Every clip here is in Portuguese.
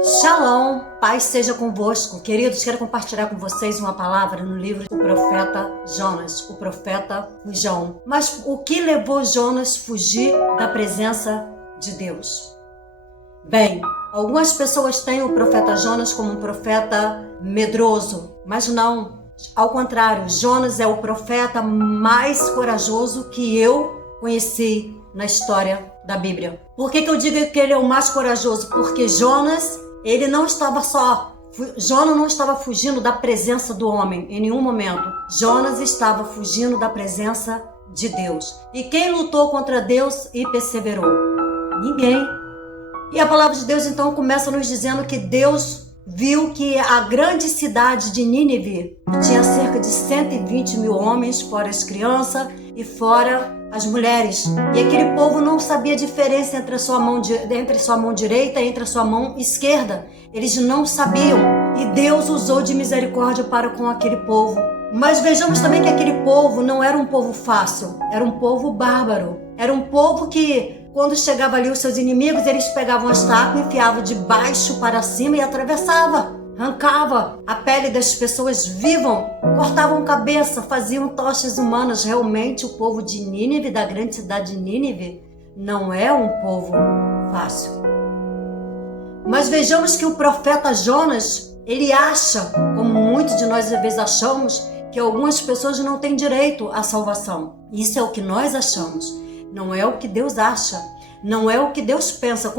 Shalom, paz seja convosco. Queridos, quero compartilhar com vocês uma palavra no livro do profeta Jonas, o profeta fujão. Mas o que levou Jonas a fugir da presença de Deus? Bem, algumas pessoas têm o profeta Jonas como um profeta medroso, mas não. Ao contrário, Jonas é o profeta mais corajoso que eu conheci na história da Bíblia. Por que eu digo que ele é o mais corajoso? Porque Jonas, ele não estava Jonas não estava fugindo da presença do homem em nenhum momento. Jonas estava fugindo da presença de Deus. E quem lutou contra Deus e perseverou? Ninguém. E a palavra de Deus então começa nos dizendo que Deus viu que a grande cidade de Nínive, que tinha cerca de 120 mil homens, fora as crianças e fora as mulheres. E aquele povo não sabia a diferença entre a sua mão direita e entre a sua mão esquerda. Eles não sabiam. E Deus usou de misericórdia para com aquele povo. Mas vejamos também que aquele povo não era um povo fácil. Era um povo bárbaro. Era um povo que, quando chegava ali os seus inimigos, eles pegavam a estaca, enfiavam de baixo para cima e atravessava. Arrancava a pele das pessoas vivas, cortavam cabeça, faziam tochas humanas. Realmente o povo de Nínive, da grande cidade de Nínive, não é um povo fácil. Mas vejamos que o profeta Jonas, ele acha, como muitos de nós às vezes achamos, que algumas pessoas não têm direito à salvação. Isso é o que nós achamos, não é o que Deus acha. Não é o que Deus pensa.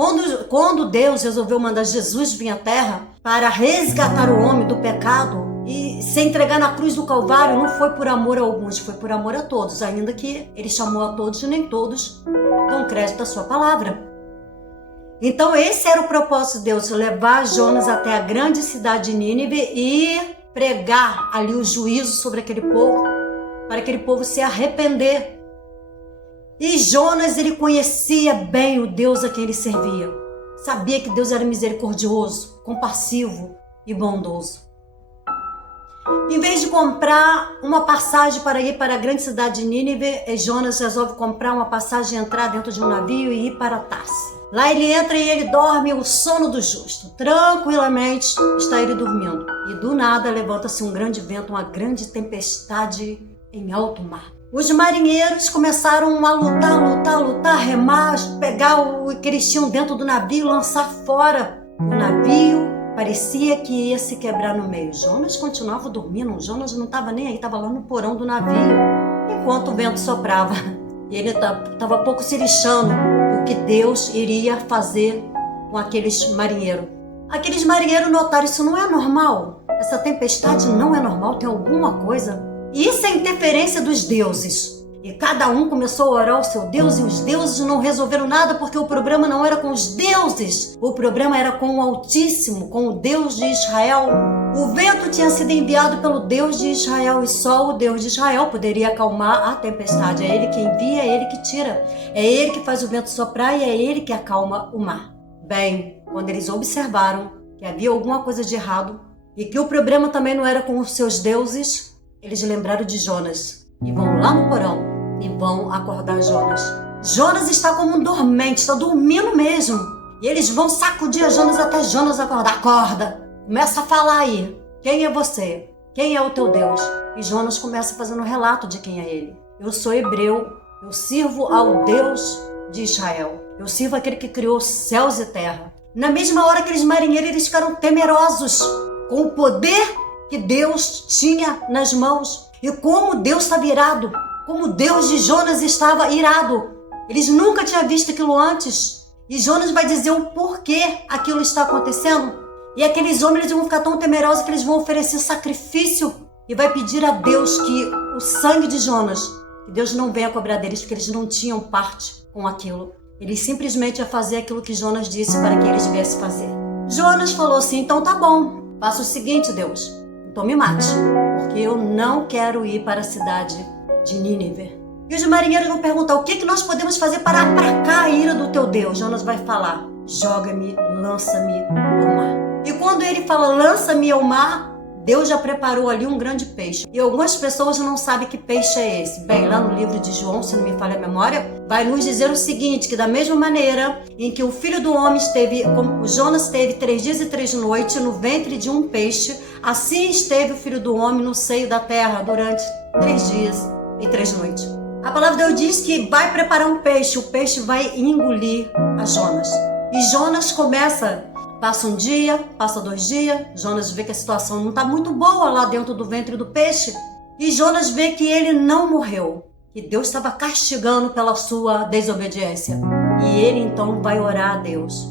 Quando Deus resolveu mandar Jesus vir à terra para resgatar o homem do pecado e se entregar na cruz do Calvário, não foi por amor a alguns, foi por amor a todos, ainda que ele chamou a todos e nem todos dão crédito à sua palavra. Então esse era o propósito de Deus, levar Jonas até a grande cidade de Nínive e pregar ali o juízo sobre aquele povo, para aquele povo se arrepender. E Jonas, ele conhecia bem o Deus a quem ele servia. Sabia que Deus era misericordioso, compassivo e bondoso. Em vez de comprar uma passagem para ir para a grande cidade de Nínive, Jonas resolve comprar uma passagem, entrar dentro de um navio e ir para Tarse. Lá ele entra e ele dorme o sono do justo. Tranquilamente está ele dormindo. E do nada levanta-se um grande vento, uma grande tempestade em alto mar. Os marinheiros começaram a lutar, remar, pegar o que eles tinham dentro do navio e lançar fora. O navio parecia que ia se quebrar no meio. Jonas continuava dormindo, Jonas não estava nem aí, estava lá no porão do navio, enquanto o vento soprava. E ele estava pouco se lixando o que Deus iria fazer com aqueles marinheiros. Aqueles marinheiros notaram, isso não é normal, essa tempestade não é normal, tem alguma coisa. Isso é interferência dos deuses. E cada um começou a orar ao seu Deus e os deuses não resolveram nada porque o problema não era com os deuses. O problema era com o Altíssimo, com o Deus de Israel. O vento tinha sido enviado pelo Deus de Israel e só o Deus de Israel poderia acalmar a tempestade. É Ele que envia, é Ele que tira. É Ele que faz o vento soprar e é Ele que acalma o mar. Bem, quando eles observaram que havia alguma coisa de errado e que o problema também não era com os seus deuses, eles lembraram de Jonas e vão lá no porão e vão acordar Jonas. Jonas está como um dormente, está dormindo mesmo. E eles vão sacudir a Jonas até Jonas acordar. Acorda, começa a falar aí. Quem é você? Quem é o teu Deus? E Jonas começa fazendo um relato de quem é ele. Eu sou hebreu, eu sirvo ao Deus de Israel. Eu sirvo aquele que criou céus e terra. Na mesma hora, aqueles marinheiros eles ficaram temerosos com o poder que Deus tinha nas mãos e como Deus estava irado, como Deus de Jonas estava irado. Eles nunca tinham visto aquilo antes e Jonas vai dizer o porquê aquilo está acontecendo. E aqueles homens eles vão ficar tão temerosos que eles vão oferecer sacrifício e vai pedir a Deus que o sangue de Jonas, que Deus não venha cobrar deles porque eles não tinham parte com aquilo. Eles simplesmente iam fazer aquilo que Jonas disse para que eles viessem fazer. Jonas falou assim, então tá bom, faça o seguinte, Deus, então me mate, porque eu não quero ir para a cidade de Nínive. E os marinheiros vão perguntar, o que nós podemos fazer para aplacar a ira do teu Deus? Jonas vai falar, joga-me, lança-me ao mar. E quando ele fala, lança-me ao mar, Deus já preparou ali um grande peixe. E algumas pessoas não sabem que peixe é esse. Bem, lá no livro de João, se não me falha a memória, vai nos dizer o seguinte, que da mesma maneira em que o Filho do Homem esteve, como Jonas esteve 3 dias e 3 noites no ventre de um peixe, assim esteve o Filho do Homem no seio da terra durante 3 dias e 3 noites. A palavra de Deus diz que vai preparar um peixe, o peixe vai engolir a Jonas. E Jonas passa um dia, passa 2 dias, Jonas vê que a situação não está muito boa lá dentro do ventre do peixe. E Jonas vê que ele não morreu, que Deus estava castigando pela sua desobediência. E ele então vai orar a Deus.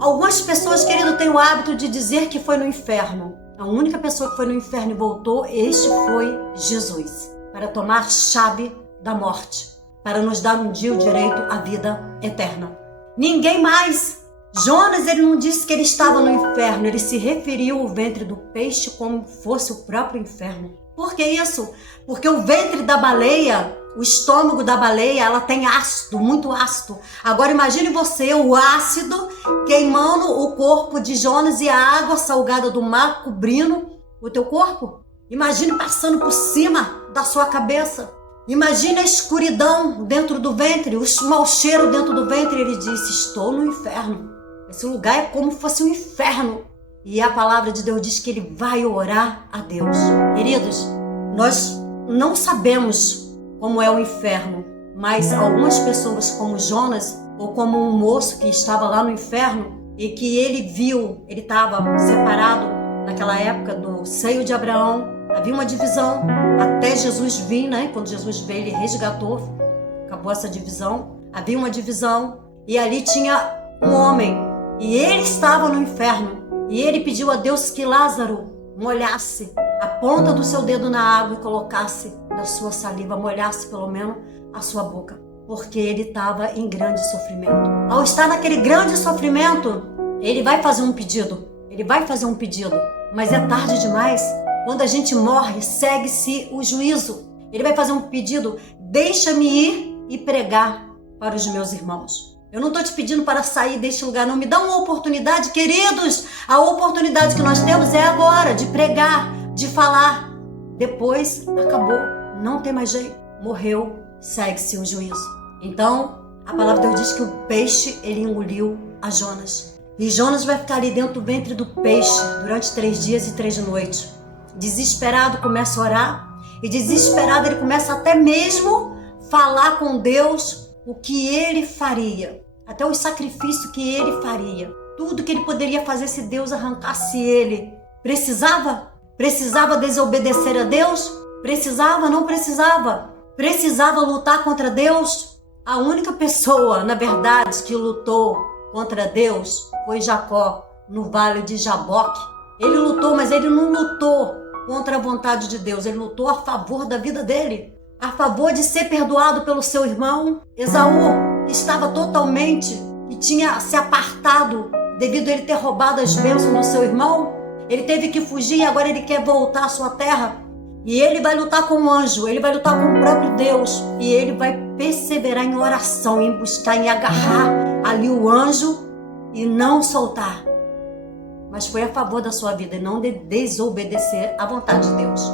Algumas pessoas, querido, têm o hábito de dizer que foi no inferno. A única pessoa que foi no inferno e voltou, este foi Jesus, para tomar a chave da morte, para nos dar um dia o direito à vida eterna. Ninguém mais. Jonas, ele não disse que ele estava no inferno, ele se referiu ao ventre do peixe como fosse o próprio inferno. Por que isso? Porque o ventre da baleia, o estômago da baleia, ela tem ácido, muito ácido. Agora imagine você, o ácido queimando o corpo de Jonas e a água salgada do mar cobrindo o teu corpo. Imagine passando por cima da sua cabeça. Imagine a escuridão dentro do ventre, o mau cheiro dentro do ventre. Ele disse, estou no inferno. Esse lugar é como se fosse um inferno. E a palavra de Deus diz que ele vai orar a Deus. Queridos, nós não sabemos como é o inferno, mas algumas pessoas como Jonas, ou como um moço que estava lá no inferno, e que ele viu, ele estava separado naquela época do seio de Abraão, havia uma divisão, até Jesus vir, né? Quando Jesus veio, ele resgatou, acabou essa divisão, havia uma divisão, e ali tinha um homem, e ele estava no inferno, e ele pediu a Deus que Lázaro molhasse a ponta do seu dedo na água e colocasse da sua saliva, molhasse pelo menos a sua boca, porque ele estava em grande sofrimento. Ao estar naquele grande sofrimento, ele vai fazer um pedido, mas é tarde demais. Quando a gente morre, segue-se o juízo. Ele vai fazer um pedido, deixa-me ir e pregar para os meus irmãos. Eu não estou te pedindo para sair deste lugar, não. Me dá uma oportunidade, queridos. A oportunidade que nós temos é agora, de pregar, de falar. Depois, acabou. Não tem mais jeito. Morreu, segue-se o juízo. Então, a palavra de Deus diz que o peixe, ele engoliu a Jonas. E Jonas vai ficar ali dentro do ventre do peixe durante 3 dias e 3 noites. Desesperado, começa a orar. E desesperado, ele começa até mesmo falar com Deus o que ele faria, até o sacrifício que ele faria, tudo que ele poderia fazer se Deus arrancasse ele. Precisava desobedecer a Deus? Não precisava. Precisava lutar contra Deus? A única pessoa, na verdade, que lutou contra Deus foi Jacó, no vale de Jaboque. Ele lutou, mas ele não lutou contra a vontade de Deus, ele lutou a favor da vida dele, a favor de ser perdoado pelo seu irmão. Esaú, que estava totalmente, que tinha se apartado devido a ele ter roubado as bênçãos do seu irmão, ele teve que fugir e agora ele quer voltar à sua terra. E ele vai lutar com o anjo, ele vai lutar com o próprio Deus, e ele vai perseverar em oração, em buscar, em agarrar ali o anjo e não soltar. Mas foi a favor da sua vida e não de desobedecer à vontade de Deus.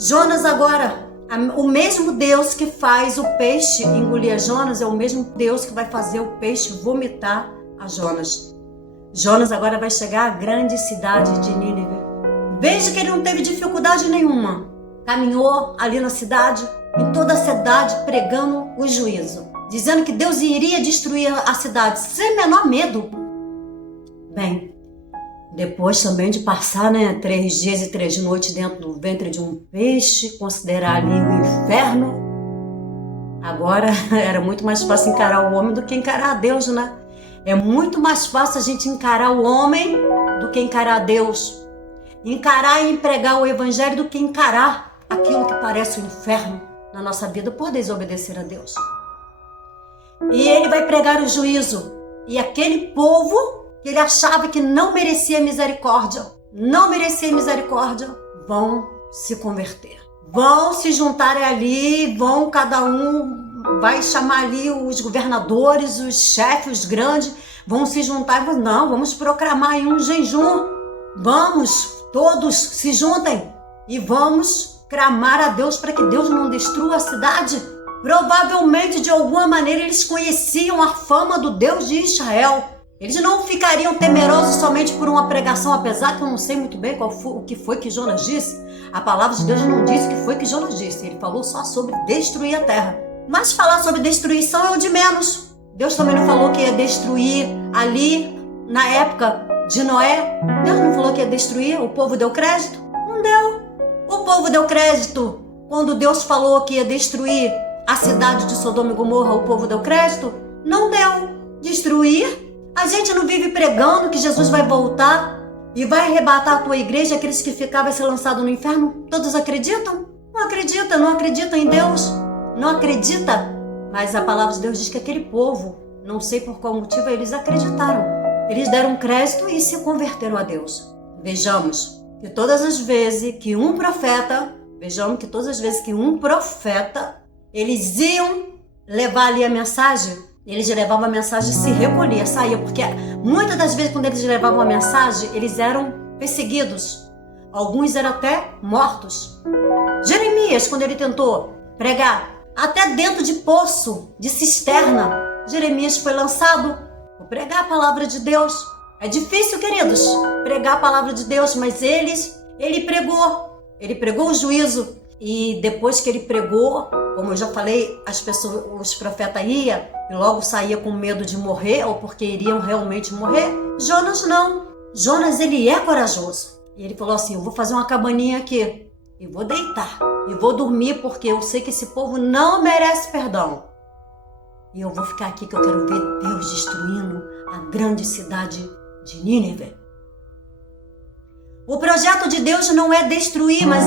Jonas agora, o mesmo Deus que faz o peixe engolir a Jonas é o mesmo Deus que vai fazer o peixe vomitar a Jonas. Jonas agora vai chegar à grande cidade de Nínive. Veja que ele não teve dificuldade nenhuma. Caminhou ali na cidade, em toda a cidade, pregando o juízo, dizendo que Deus iria destruir a cidade, sem menor medo. Bem, depois também de passar 3 dias e 3 noites dentro do ventre de um peixe, considerar ali o inferno, agora era muito mais fácil encarar o homem do que encarar a Deus, né? É muito mais fácil a gente encarar o homem do que encarar Deus. Encarar e pregar o evangelho do que encarar aquilo que parece o inferno na nossa vida por desobedecer a Deus. E ele vai pregar o juízo. E aquele povo que ele achava que não merecia misericórdia, vão se converter. Vão se juntar ali, cada um vai chamar ali os governadores, os chefes, os grandes, vão se juntar e vamos proclamar aí um jejum. Vamos, todos se juntem e vamos clamar a Deus para que Deus não destrua a cidade. Provavelmente, de alguma maneira, eles conheciam a fama do Deus de Israel. Eles não ficariam temerosos somente por uma pregação, apesar que eu não sei muito bem o que foi que Jonas disse. A palavra de Deus não disse o que foi que Jonas disse. Ele falou só sobre destruir a terra. Mas falar sobre destruição é o de menos. Deus também não falou que ia destruir ali, na época de Noé. Deus não falou que ia destruir, o povo deu crédito? Não deu. O povo deu crédito quando Deus falou que ia destruir a cidade de Sodoma e Gomorra, o povo deu crédito? Não deu. Destruir? A gente não vive pregando que Jesus vai voltar e vai arrebatar a tua igreja, aqueles que ficaram vai ser lançado no inferno? Todos acreditam? Não acredita em Deus. Não acredita. Mas a palavra de Deus diz que aquele povo, não sei por qual motivo, eles acreditaram. Eles deram crédito e se converteram a Deus. Vejamos que todas as vezes que um profeta, eles iam levar ali a mensagem, eles levavam a mensagem e se recolhia, saía, porque muitas das vezes quando eles levavam a mensagem, eles eram perseguidos. Alguns eram até mortos. Jeremias, quando ele tentou pregar, até dentro de poço, de cisterna, Jeremias foi lançado por pregar a palavra de Deus. É difícil, queridos, pregar a palavra de Deus, mas ele pregou o juízo. E depois que ele pregou, como eu já falei, os profetas iam e logo saía com medo de morrer, ou porque iriam realmente morrer. Jonas não. Jonas, ele é corajoso. E ele falou assim, eu vou fazer uma cabaninha aqui e vou deitar e vou dormir, porque eu sei que esse povo não merece perdão. E eu vou ficar aqui que eu quero ver Deus destruindo a grande cidade de Nínive. O projeto de Deus não é destruir, mas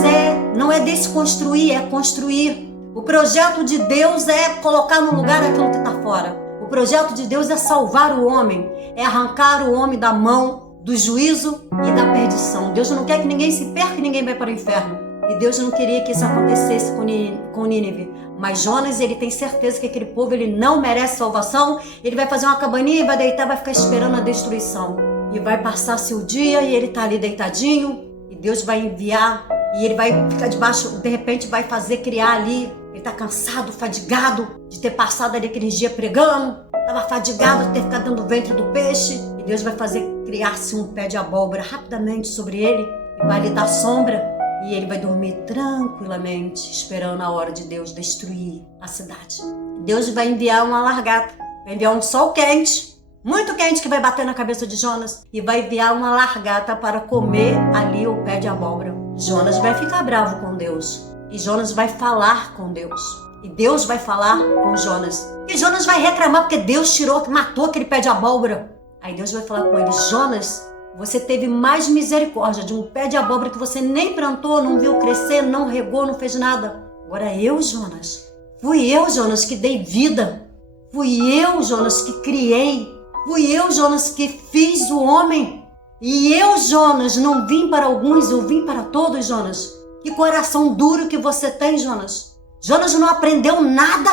não é desconstruir, é construir. O projeto de Deus é colocar no lugar aquilo que está fora. O projeto de Deus é salvar o homem, é arrancar o homem da mão do juízo e da perdição. Deus não quer que ninguém se perca e ninguém vai para o inferno. E Deus não queria que isso acontecesse com Nínive. Mas Jonas, ele tem certeza que aquele povo ele não merece salvação. Ele vai fazer uma cabaninha e vai deitar, vai ficar esperando a destruição. E vai passar-se o dia e ele está ali deitadinho. E Deus vai enviar e ele vai ficar debaixo, de repente vai fazer criar ali. Ele está cansado, fadigado de ter passado ali aqueles dias pregando. Estava fadigado de ter ficado dentro do ventre do peixe. E Deus vai fazer criar-se um pé de abóbora rapidamente sobre ele. E vai lhe dar sombra. E ele vai dormir tranquilamente, esperando a hora de Deus destruir a cidade. Deus vai enviar uma largata, vai enviar um sol quente, muito quente, que vai bater na cabeça de Jonas. E vai enviar uma largata para comer ali o pé de abóbora. Jonas vai ficar bravo com Deus. E Jonas vai falar com Deus. E Deus vai falar com Jonas. E Jonas vai reclamar porque Deus matou aquele pé de abóbora. Aí Deus vai falar com ele, Jonas, você teve mais misericórdia de um pé de abóbora que você nem plantou, não viu crescer, não regou, não fez nada. Agora eu, Jonas, fui eu, Jonas, que dei vida. Fui eu, Jonas, que criei. Fui eu, Jonas, que fiz o homem. E eu, Jonas, não vim para alguns, eu vim para todos, Jonas. Que coração duro que você tem, Jonas. Jonas não aprendeu nada.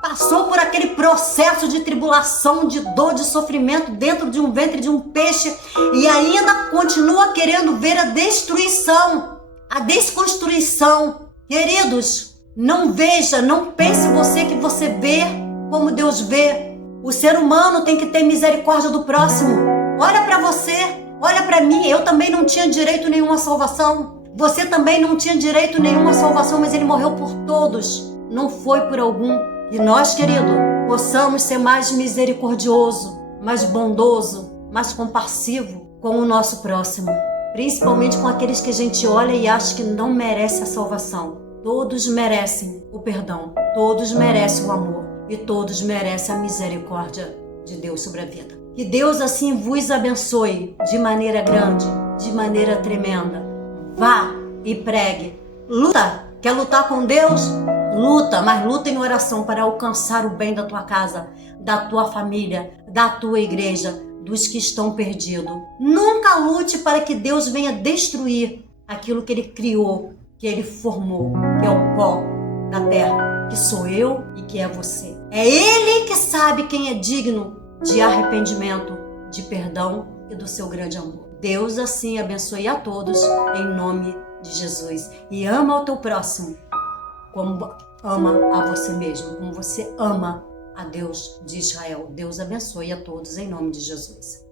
Passou por aquele processo de tribulação, de dor, de sofrimento dentro de um ventre de um peixe e ainda continua querendo ver a destruição, a desconstrução. Queridos, não veja, não pense você que você vê como Deus vê. O ser humano tem que ter misericórdia do próximo. Olha para você, olha para mim, eu também não tinha direito nenhum à salvação. Você também não tinha direito nenhum à salvação, mas ele morreu por todos, não foi por algum. E nós, querido, possamos ser mais misericordioso, mais bondoso, mais compassivo com o nosso próximo. Principalmente com aqueles que a gente olha e acha que não merece a salvação. Todos merecem o perdão, todos merecem o amor e todos merecem a misericórdia de Deus sobre a vida. Que Deus assim vos abençoe de maneira grande, de maneira tremenda. Vá e pregue. Luta. Quer lutar com Deus? Luta, mas luta em oração para alcançar o bem da tua casa, da tua família, da tua igreja, dos que estão perdidos. Nunca lute para que Deus venha destruir aquilo que Ele criou, que Ele formou, que é o pó da terra, que sou eu e que é você. É Ele que sabe quem é digno de arrependimento, de perdão e do seu grande amor. Deus assim abençoe a todos, em nome de Jesus. E ama o teu próximo como ama a você mesmo, como você ama a Deus de Israel. Deus abençoe a todos em nome de Jesus.